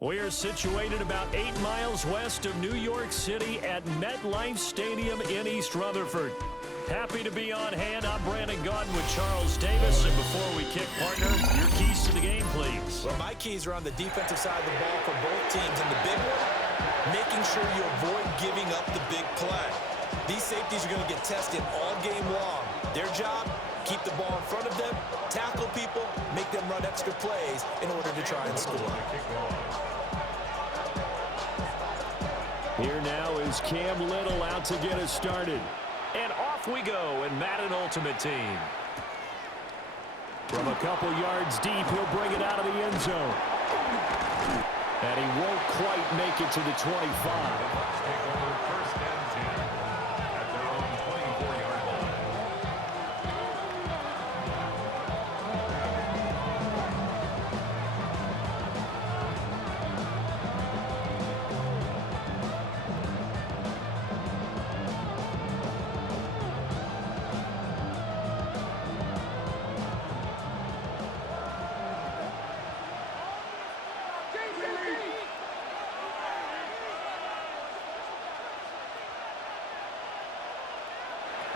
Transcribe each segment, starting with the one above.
We are situated about 8 miles west of New York City at MetLife Stadium in East Rutherford. Happy to be on hand. I'm Brandon Gaudin with Charles Davis. And before we kick, partner, your keys to the game, please. Well, my keys are on the defensive side of the ball for both teams. And the big one, making sure you avoid giving up the big play. These safeties are going to get tested all game long. Their job, keep the ball in front of them, tackle people, make them run extra plays in order to try and score. Here now is Cam Little out to get us started. And off we go in Madden Ultimate Team. From a couple yards deep, he'll bring it out of the end zone. And he won't quite make it to the 25.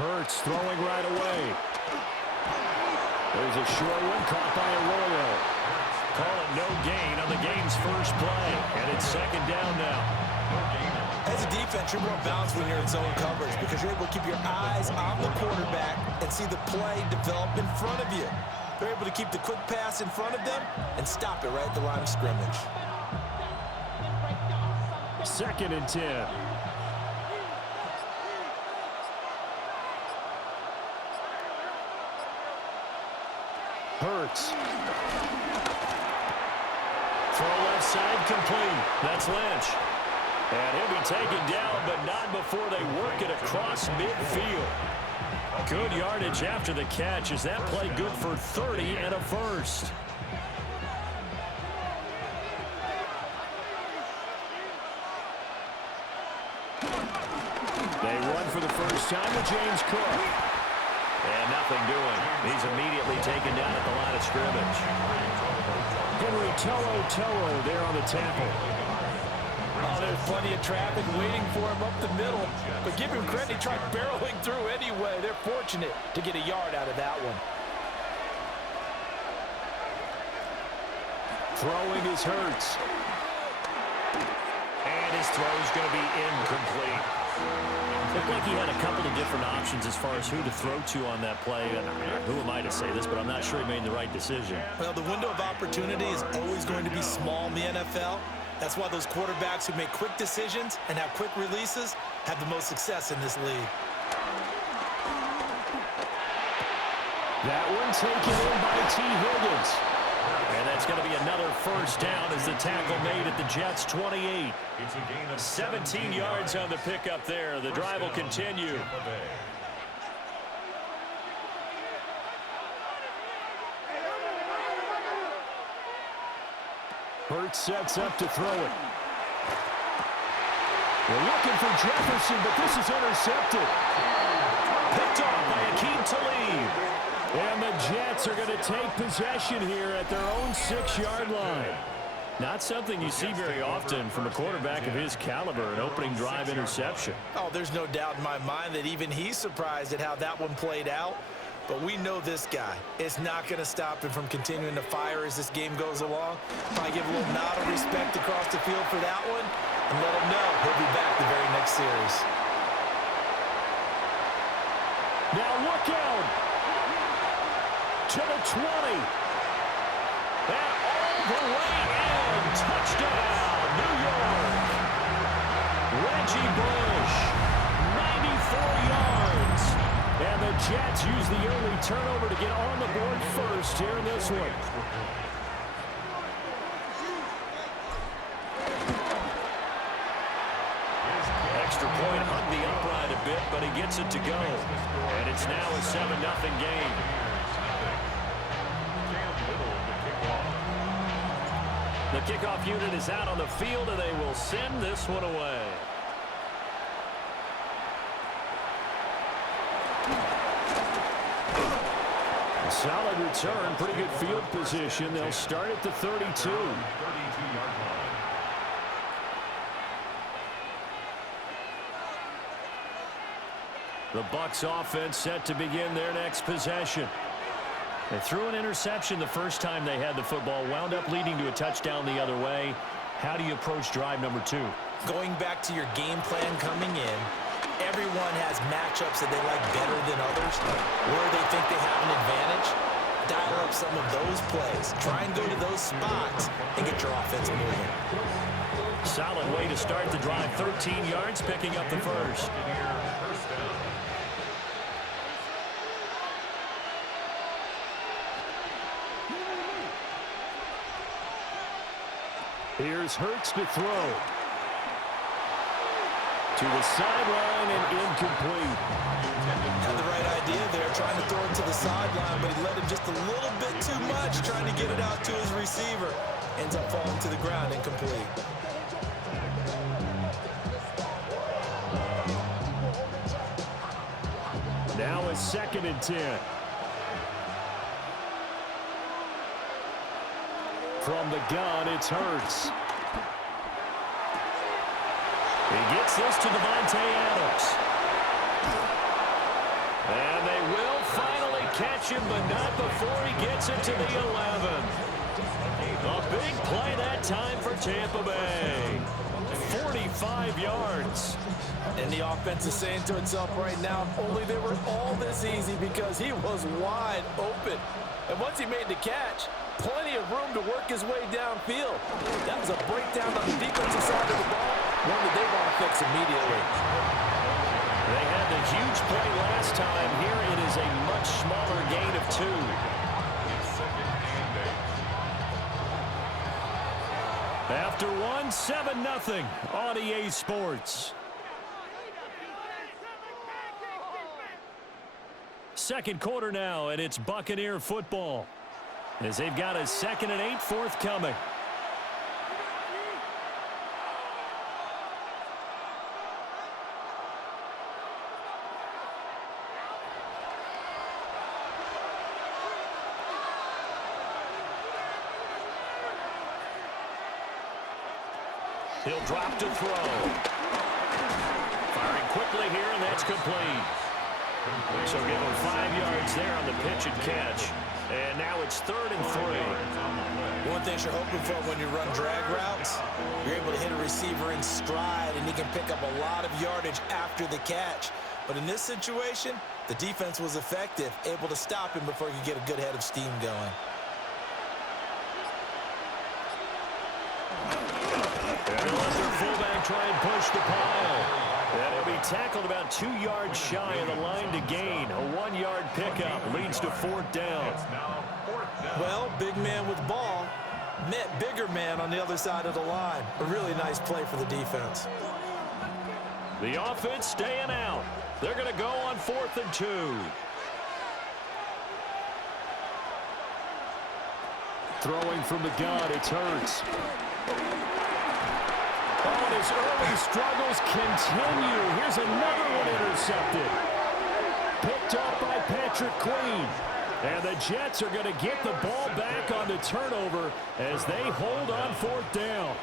Hurts throwing right away. There's a short one caught by Arroyo. Call it no gain on the game's first play. And it's second down now. As a defense, you're more balanced when you're in zone coverage because you're able to keep your eyes on the quarterback and see the play develop in front of you. They're able to keep the quick pass in front of them and stop it right at the line of scrimmage. 2nd and 10. Hurts. Throw left side complete. That's Lynch. And he'll be taken down, but not before they work it across midfield. Good yardage after the catch. Is that play good for 30 and a first? They run for the first time with James Cook. And nothing doing. He's immediately taken down at the line of scrimmage. Henry Toro there on the tackle. Oh, there's plenty of traffic waiting for him up the middle. But give him credit, he tried barreling through anyway. They're fortunate to get a yard out of that one. Throwing is Hurts. And his throw's going to be incomplete. Looked like he had a couple of different options as far as who to throw to on that play. And who am I to say this, but I'm not sure he made the right decision. Well, the window of opportunity is always going to be small in the NFL. That's why those quarterbacks who make quick decisions and have quick releases have the most success in this league. That one taken in by T. Higgins. And that's going to be another first down as the tackle made at the Jets' 28. 17 yards on the pickup there. The drive will continue. Hurts sets up to throw it. We're looking for Jefferson, but this is intercepted. Picked off by Aqib Talib. And the Jets are going to take possession here at their own 6-yard line. Not something you see very often from a quarterback of his caliber, an opening drive interception. Oh, there's no doubt in my mind that even he's surprised at how that one played out. But we know this guy is not going to stop him from continuing to fire as this game goes along. Probably give a little nod of respect across the field for that one and let him know he'll be back the very next series. Now look out! To the 20. And all the way in. Touchdown, New York. Reggie Bush, 94 yards. And the Jets use the early turnover to get on the board first here in this one. Extra point hung the upright a bit, but he gets it to go. And it's now a 7-0 game. The kickoff unit is out on the field, and they will send this one away. A solid return, pretty good field position. They'll start at the 32. The Bucs offense set to begin their next possession. They threw an interception the first time they had the football, wound up leading to a touchdown the other way. How do you approach drive number 2? Going back to your game plan coming in, everyone has matchups that they like better than others, where they think they have an advantage. Dial up some of those plays. Try and go to those spots and get your offense moving. Solid way to start the drive. 13 yards, picking up the first. Here's Hurts to throw. To the sideline and incomplete. Had the right idea there, trying to throw it to the sideline, but he let him just a little bit too much, trying to get it out to his receiver. Ends up falling to the ground, incomplete. Now a 2nd and 10. From the gun, it's Hurts. He gets this to Davante Adams. And they will finally catch him, but not before he gets it to the 11. A big play that time for Tampa Bay. 45 yards. And the offense is saying to itself right now, if only they were all this easy, because he was wide open. And once he made the catch, plenty of room to work his way downfield. That was a breakdown on the defensive side of the ball, one that they want to fix immediately. They had the huge play last time. Here it is a much smaller gain of 2. After one, 7-0 on EA Sports. Second quarter now, and it's Buccaneer football, as they've got a 2nd and 8 forthcoming. He'll drop to throw. Firing quickly here, and that's complete. So give him 5 yards there on the pitch and catch. And now it's 3rd and 3. One thing you're hoping for when you run drag routes, you're able to hit a receiver in stride, and he can pick up a lot of yardage after the catch. But in this situation, the defense was effective, able to stop him before he could get a good head of steam going. And they'll let their fullback try and push the pile. And he'll be tackled about 2 yards shy of the line to gain. A 1-yard pickup leads to 4th down. Well, big man with ball met bigger man on the other side of the line. A really nice play for the defense. The offense staying out. They're going to go on 4th and 2. Throwing from the gun, it's Hurts. Oh, and his early struggles continue. Here's another one intercepted. Picked up by Patrick Queen. And the Jets are going to get the ball back on the turnover as they hold on 4th down.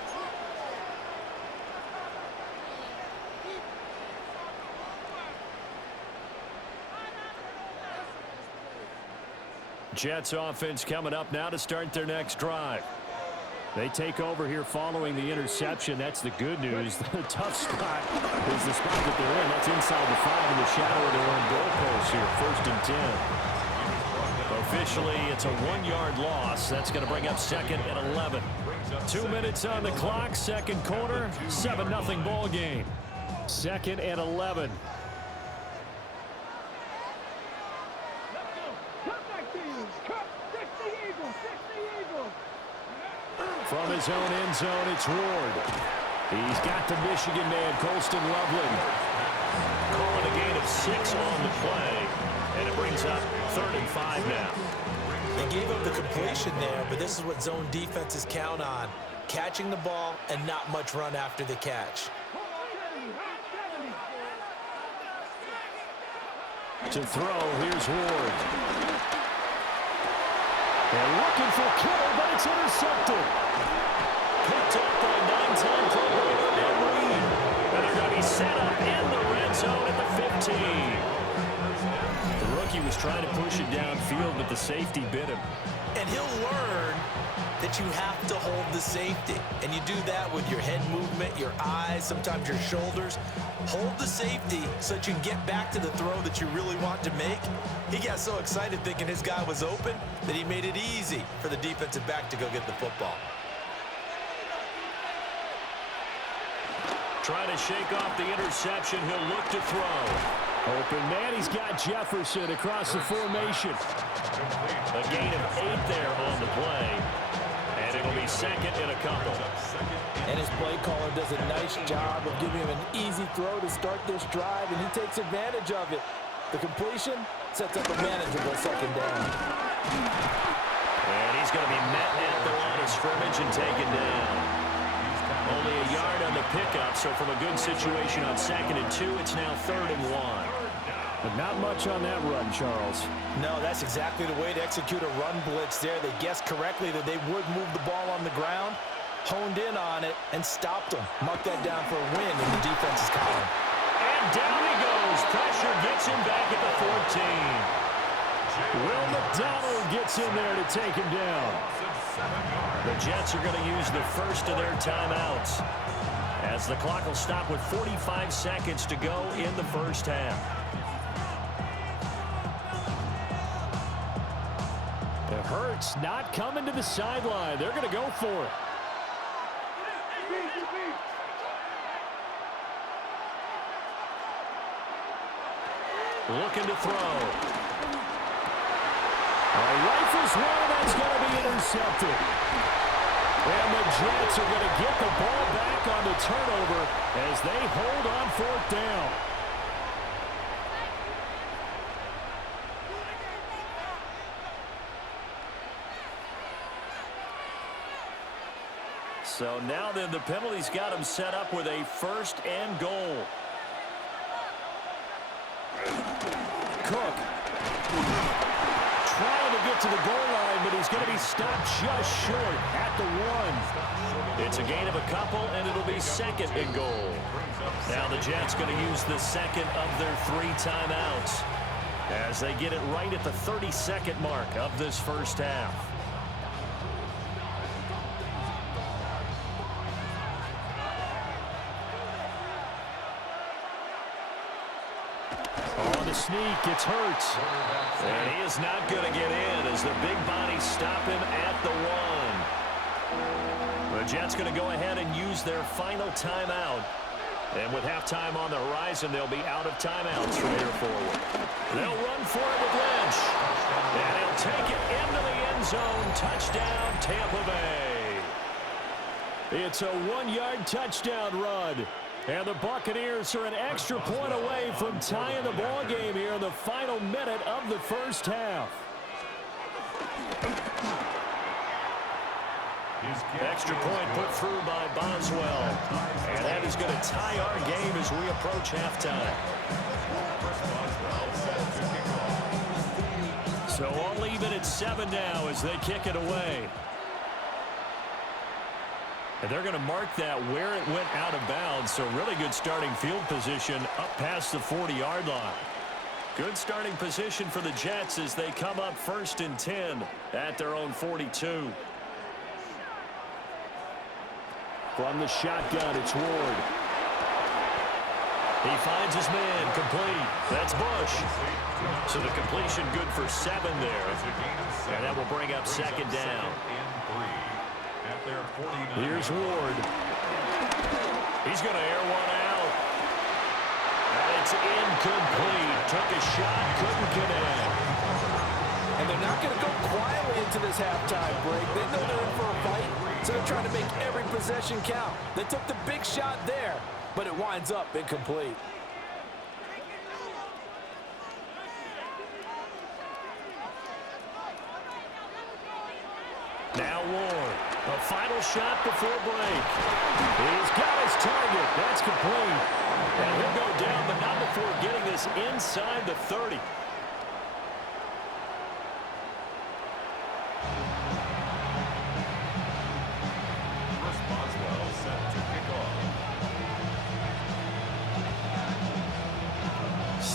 Jets offense coming up now to start their next drive. They take over here following the interception. That's the good news. The tough spot is the spot that they're in. That's inside the 5 in the shadow of their own goalpost here. 1st and 10. Officially, it's a 1-yard loss. That's going to bring up 2nd and 11. 2 minutes on the clock, 2nd quarter, 7-0 ball game. 2nd and 11. From his own end zone, it's Ward. He's got the Michigan man, Colston Loveland. Calling a gain of 6 on the play. And it brings up 3rd and 5 now. They gave up the completion there, but this is what zone defenses count on. Catching the ball and not much run after the catch. To throw, here's Ward. They're looking for Kittle, but it's intercepted. Picked up by 9-time Pro Bowler Ed Reed. And they're going to be set up in the red zone at the 15. The rookie was trying to push it downfield, but the safety bit him. And he'll learn that you have to hold the safety. And you do that with your head movement, your eyes, sometimes your shoulders. Hold the safety so that you can get back to the throw that you really want to make. He got so excited thinking his guy was open that he made it easy for the defensive back to go get the football. Trying to shake off the interception. He'll look to throw. Open man. He's got Jefferson across the formation. A gain of 8 there on the play. And it'll be second in a couple. And his play caller does a nice job of giving him an easy throw to start this drive, and he takes advantage of it. The completion sets up a manageable second down. And he's going to be met at the line of scrimmage and taken down. Only a yard on the pickup, so from a good situation on 2nd and 2, it's now 3rd and 1. But not much on that run, Charles. No, that's exactly the way to execute a run blitz there. They guessed correctly that they would move the ball on the ground, honed in on it, and stopped them. Mark that down for a win in the defense's column. And down he goes. Pressure gets him back at the 14. Will McDonald gets in there to take him down. The Jets are going to use the first of their timeouts, as the clock will stop with 45 seconds to go in the first half. It hurts not coming to the sideline. They're going to go for it. Looking to throw. Rifles one, that's going to be intercepted. And the Jets are going to get the ball back on the turnover as they hold on 4th down. So now then, the penalty's got him set up with a 1st and goal. Cook trying to get to the goal line, but he's going to be stopped just short at the 1. It's a gain of a couple, and it'll be 2nd and goal. Now the Jets going to use the 2nd of their 3 timeouts as they get it right at the 32nd mark of this first half. On the sneak, it's Hurts. And he is not going to get in as the big bodies stop him at the 1. The Jets going to go ahead and use their final timeout. And with halftime on the horizon, they'll be out of timeouts from here forward. They'll run for it with Lynch. And he'll take it into the end zone. Touchdown, Tampa Bay. It's a 1-yard touchdown run. And the Buccaneers are an extra point away from tying the ball game here in the final minute of the first half. Extra point put through by Boswell. And that is going to tie our game as we approach halftime. So all even at 7 now as they kick it away. And they're going to mark that where it went out of bounds. So really good starting field position up past the 40-yard line. Good starting position for the Jets as they come up 1st and 10 at their own 42. From the shotgun, it's Ward. He finds his man, complete. That's Bush. So the completion good for 7 there. And that will bring up 2nd down. Here's Ward. He's going to air one out. And it's incomplete. Took a shot, couldn't connect. And they're not going to go quietly into this halftime break. They know they're in for a fight, so they're trying to make every possession count. They took the big shot there, but it winds up incomplete. Now Ward. A final shot before break. He's got his target. That's complete. And he'll go down, but not before getting this inside the 30.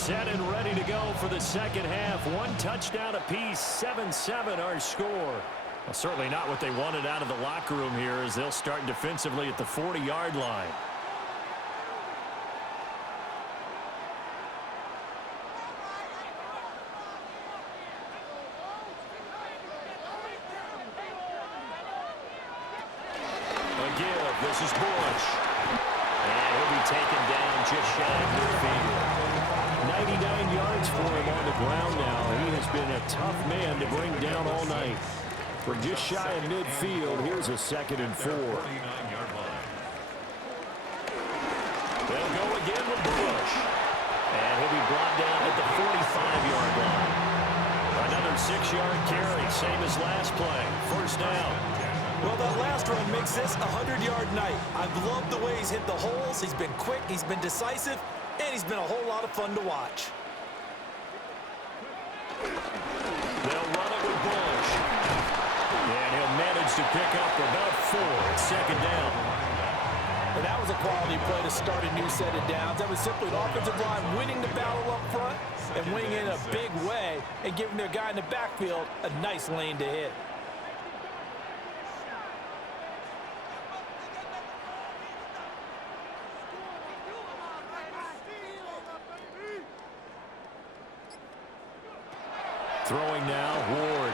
Set and ready to go for the second half. One touchdown apiece, 7-7 our score. Well, certainly not what they wanted out of the locker room here as they'll start defensively at the 40-yard line. This is Bush. And he'll be taken down just shy of midfield. 99 yards for him on the ground now. He has been a tough man to bring down all night. From just shy of midfield, here's a 2nd and 4. They'll go again with Bush. And he'll be brought down at the 45-yard line. Another 6-yard carry, same as last play. First down. Well, that last run makes this a 100-yard night. I've loved the way he's hit the holes. He's been quick, he's been decisive, and he's been a whole lot of fun to watch. They'll run it with Bush. And he'll manage to pick up about 4 at second down. And that was a quality play to start a new set of downs. That was simply an offensive line winning the battle up front and winning in a big way and giving their guy in the backfield a nice lane to hit. Throwing now, Ward.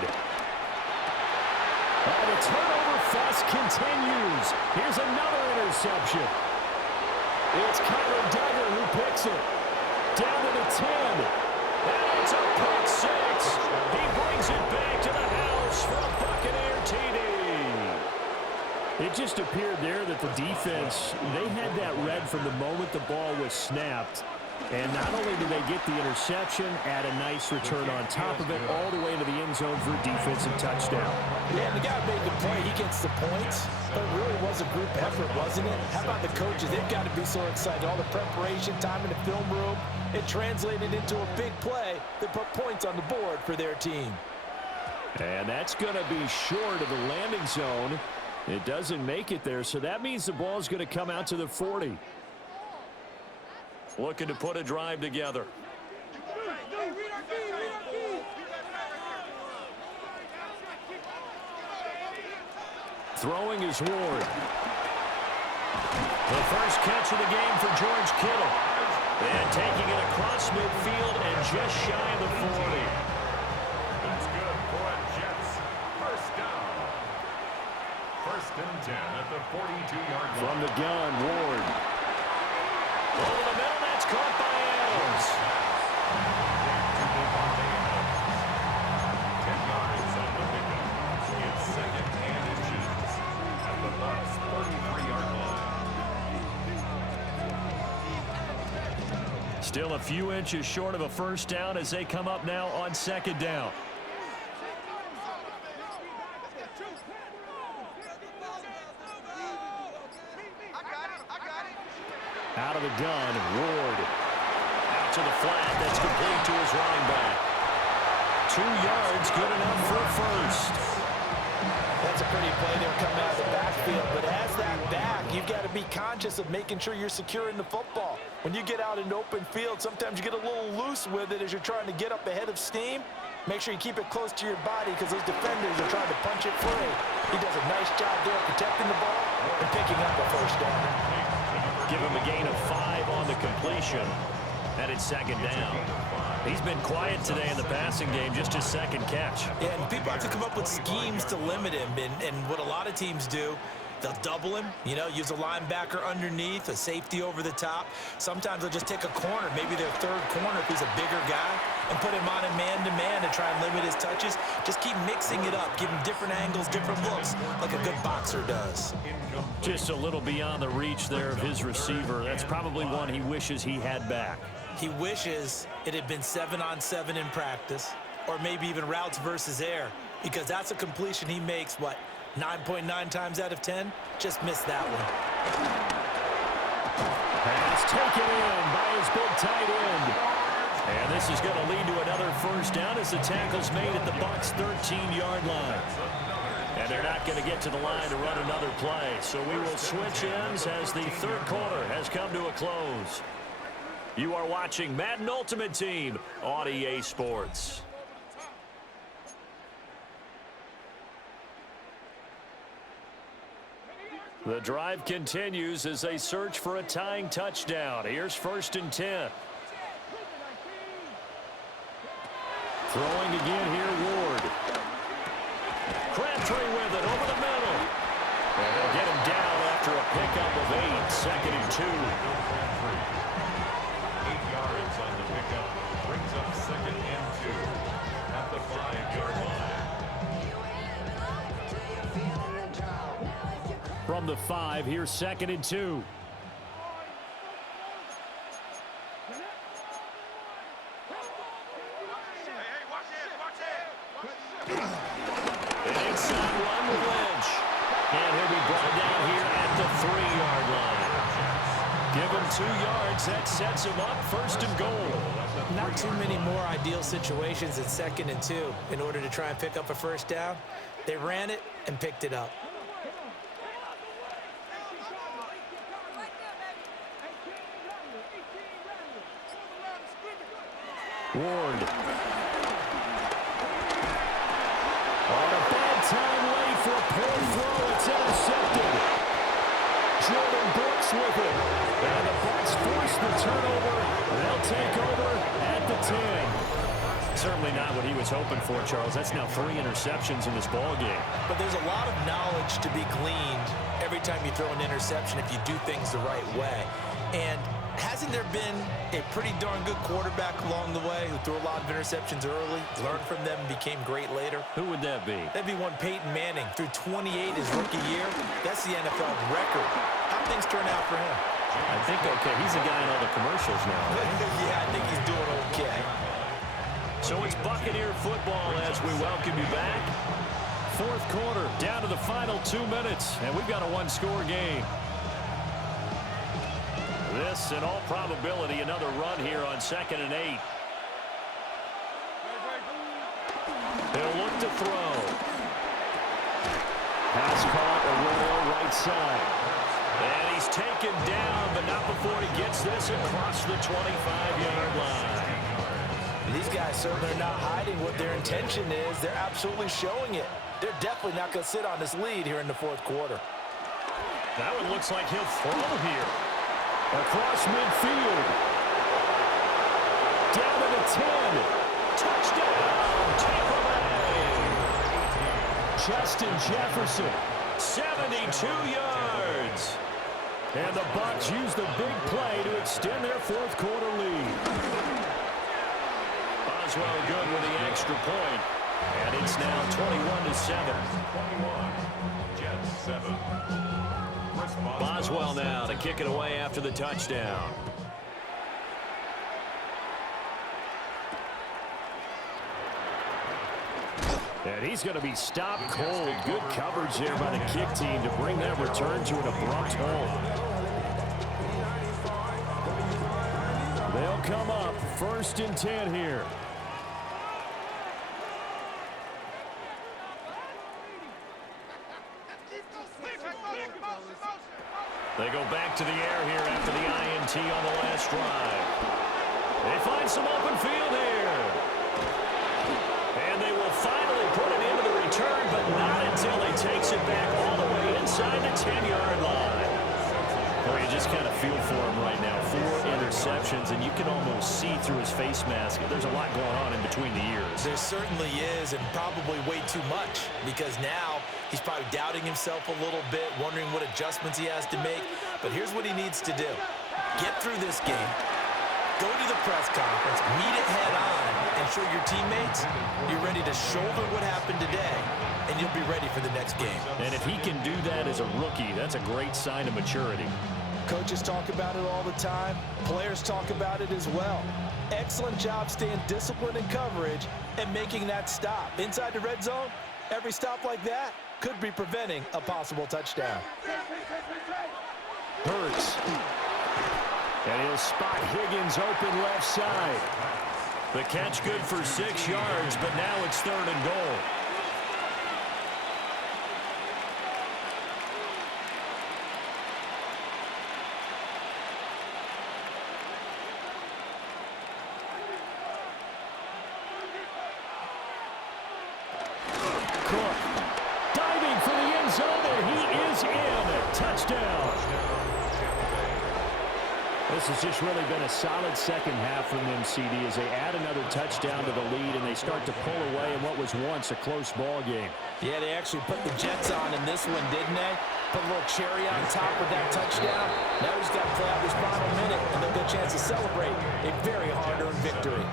And the turnover fest continues. Here's another interception. It's Kyler Duggar who picks it. Down to the 10. And it's a pick 6. He brings it back to the house for a Buccaneer TD. It just appeared there that the defense, they had that read from the moment the ball was snapped. And not only do they get the interception, add a nice return on top of it, all the way to the end zone for a defensive touchdown. Yeah, the guy made the play. He gets the points. But it really was a group effort, wasn't it? How about the coaches? They've got to be so excited. All the preparation time in the film room, it translated into a big play that put points on the board for their team. And that's going to be short of the landing zone. It doesn't make it there, so that means the ball's going to come out to the 40. Looking to put a drive together. Throwing is Ward. The first catch of the game for George Kittle. And taking it across midfield and just shy of the 40. That's good for Jets. First down. 1st and 10 at the 42-yard line. From the gun, Ward. Over the middle, that's caught by Adams. 10 yards on the pickup. It's 2nd and inches at the Bucs 33-yard line. Still a few inches short of a first down as they come up now on 2nd down. Out of the gun, Ward. Out to the flat. That's complete to his running back. 2 yards, good enough for a first. That's a pretty play there coming out of the backfield. But as that back, you've got to be conscious of making sure you're securing the football. When you get out in open field, sometimes you get a little loose with it as you're trying to get up ahead of steam. Make sure you keep it close to your body because those defenders are trying to punch it free. He does a nice job there protecting the ball and picking up a first down. Give him a gain of 5 on the completion. And it's 2nd down. He's been quiet today in the passing game, just his 2nd catch. Yeah, and people have to come up with schemes to limit him. And what a lot of teams do, they'll double him, you know, use a linebacker underneath, a safety over the top. Sometimes they'll just take a corner, maybe their 3rd corner if he's a bigger guy, and put him on a man-to-man to try and limit his touches. Just keep mixing it up, give him different angles, different looks, like a good boxer does. Just a little beyond the reach there of his receiver. That's probably one he wishes he had back. He wishes it had been 7-on-7 in practice, or maybe even routes versus air, because that's a completion he makes, what, 9.9 times out of 10? Just missed that one. Pass taken in by his big tight end. And this is going to lead to another first down as the tackle's made at the Bucs 13-yard line. And they're not going to get to the line to run another play. So we will switch ends as the 3rd quarter has come to a close. You are watching Madden Ultimate Team on EA Sports. The drive continues as they search for a tying touchdown. Here's 1st and 10. Throwing again here, Ward. Crabtree with it over the middle. And they'll get him down after a pickup of 8. 2nd and 2. 8 yards on the pickup. Brings up 2nd and 2 at the 5-yard line. From the 5, here's 2nd and 2. An inside run with Lynch. And he'll be brought down here at the 3-yard line. Give him 2 yards. That sets him up 1st and goal. Not too many more ideal situations at 2nd and 2 in order to try and pick up a 1st down. They ran it and picked it up. Ward. On a bad time late for a poor throw. It's intercepted. Jordan Brooks with it. And the Bucs force the turnover. They'll take over at the 10. Certainly not what he was hoping for, Charles. That's now 3 interceptions in this ball game. But there's a lot of knowledge to be gleaned every time you throw an interception if you do things the right way. And hasn't there been a pretty darn good quarterback along the way who threw a lot of interceptions early, learned from them, and became great later? Who would that be? That'd be one Peyton Manning. Threw 28 his rookie year. That's the NFL record. How things turn out for him? I think okay. He's a guy in all the commercials now. Yeah, I think he's doing okay. So it's Buccaneer football as we welcome you back. 4th quarter, down to the final 2 minutes, and we've got a 1-score game. This, in all probability, another run here on 2nd and 8. He'll look to throw. Pass caught, Aurora right side. And he's taken down, but not before he gets this across the 25-yard line. These guys certainly are not hiding what their intention is. They're absolutely showing it. They're definitely not going to sit on this lead here in the 4th quarter. That one looks like he'll throw here. Across midfield. Down to the 10. Touchdown, Tampa Bay. Justin Jefferson, 72 yards. And the Bucs use the big play to extend their 4th quarter lead. Boswell good with the extra point. And it's now 21-7. 21. Jets 7. Boswell now to kick it away after the touchdown. And he's going to be stopped cold. Good coverage there by the kick team to bring that return to an abrupt halt. They'll come up 1st and 10 here. They go back to the air here after the INT on the last drive. They find some open field here. And they will finally put it into the return, but not until he takes it back all the way inside the 10-yard line. Well, you just kind of feel for him right now. 4 interceptions, and you can almost see through his face mask. There's a lot going on in between the ears. There certainly is, and probably way too much, because now he's probably doubting himself a little bit, wondering what adjustments he has to make. But here's what he needs to do. Get through this game. Go to the press conference, meet it head on, and show your teammates you're ready to shoulder what happened today, and you'll be ready for the next game. And if he can do that as a rookie, that's a great sign of maturity. Coaches talk about it all the time. Players talk about it as well. Excellent job staying disciplined in coverage and making that stop. Inside the red zone, every stop like that could be preventing a possible touchdown. Hurts. And he'll spot Higgins open left side. The catch good for 6 yards, but now it's 3rd and goal. touchdown. This has just really been a solid second half from them, CD, as they add another touchdown to the lead and they start to pull away in what was once a close ball game. Yeah, they actually put the Jets on in this one, didn't they? Put a little cherry on top with that touchdown. Now he's got to play out this final minute, and they'll get a chance to celebrate a very hard-earned victory.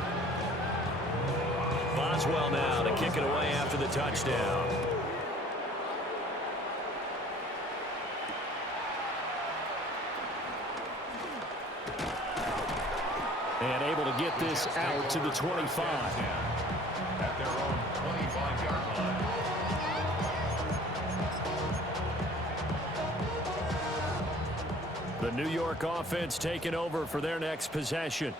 Boswell now to kick it away after the touchdown. And able to get this out to the 25. At their own 25-yard line. The New York offense taking over for their next possession.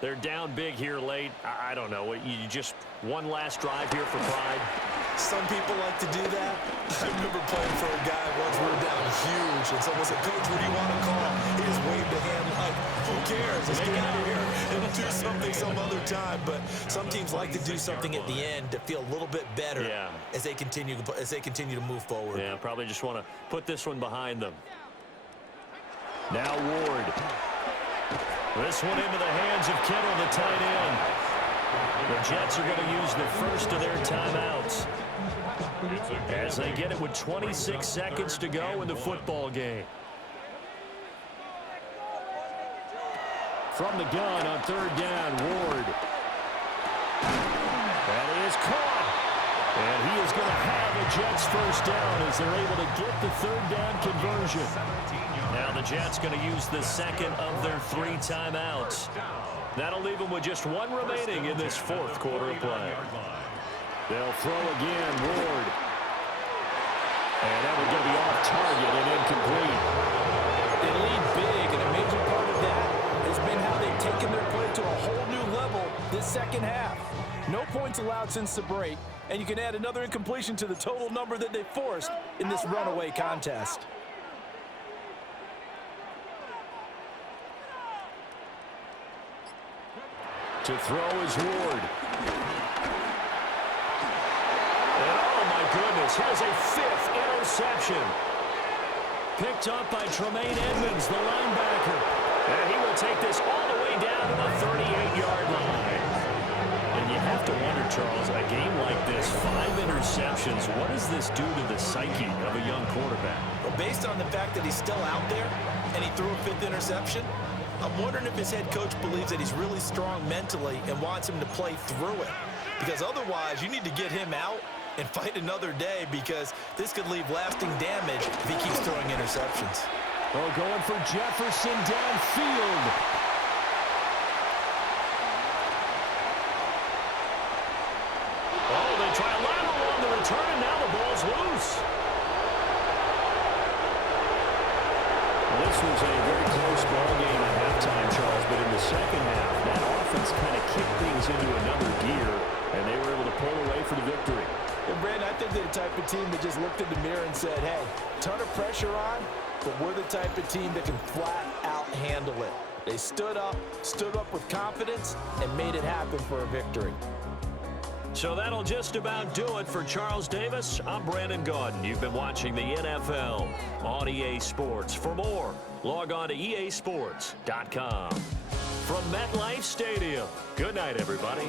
They're down big here late. I don't know. You just one last drive here for pride. Some people like to do that. I remember playing for a guy once we were down huge, and someone said, "Coach, what do you want to call?" He just waved a hand like, who cares? Let's get out of here and do something some other time. But some teams like to do something at the end to feel a little bit better as they continue to move forward. Yeah, probably just want to put this one behind them. Now Ward. This one into the hands of Kittle, the tight end. The Jets are going to use the first of their timeouts as they get it with 26 seconds to go in the football game. From the gun on third down, Ward. That is caught. And he is going to have a Jets first down as they're able to get the third down conversion. Now the Jets going to use the second of their 3 timeouts. That'll leave them with just one remaining in this fourth quarter of play. They'll throw again, Ward. And that will get the off target and incomplete. They lead big, and a major part of that has been how they've taken their play to a whole new level this second half. No points allowed since the break, and you can add another incompletion to the total number that they forced in this runaway contest. To throw is Ward. And oh my goodness, here's a 5th interception. Picked up by Tremaine Edmonds, the linebacker. And he will take this all the way down to the 38-yard line. And you have to wonder, Charles, a game like this, 5 interceptions, what does this do to the psyche of a young quarterback? Well, based on the fact that he's still out there and he threw a 5th interception, I'm wondering if his head coach believes that he's really strong mentally and wants him to play through it. Because otherwise, you need to get him out and fight another day, because this could leave lasting damage if he keeps throwing interceptions. Oh, going for Jefferson downfield. Oh, they try a lateral on the return, and now the ball's loose. This was a very close ball game at halftime, Charles, but in the second half, that offense kind of kicked things into another gear, and they were able to pull away for the victory. And Brandon, I think they're the type of team that just looked in the mirror and said, hey, ton of pressure on, but we're the type of team that can flat out handle it. They stood up with confidence, and made it happen for a victory. So that'll just about do it for Charles Davis. I'm Brandon Gaudin. You've been watching the NFL on EA Sports. For more, log on to easports.com. From MetLife Stadium, good night, everybody.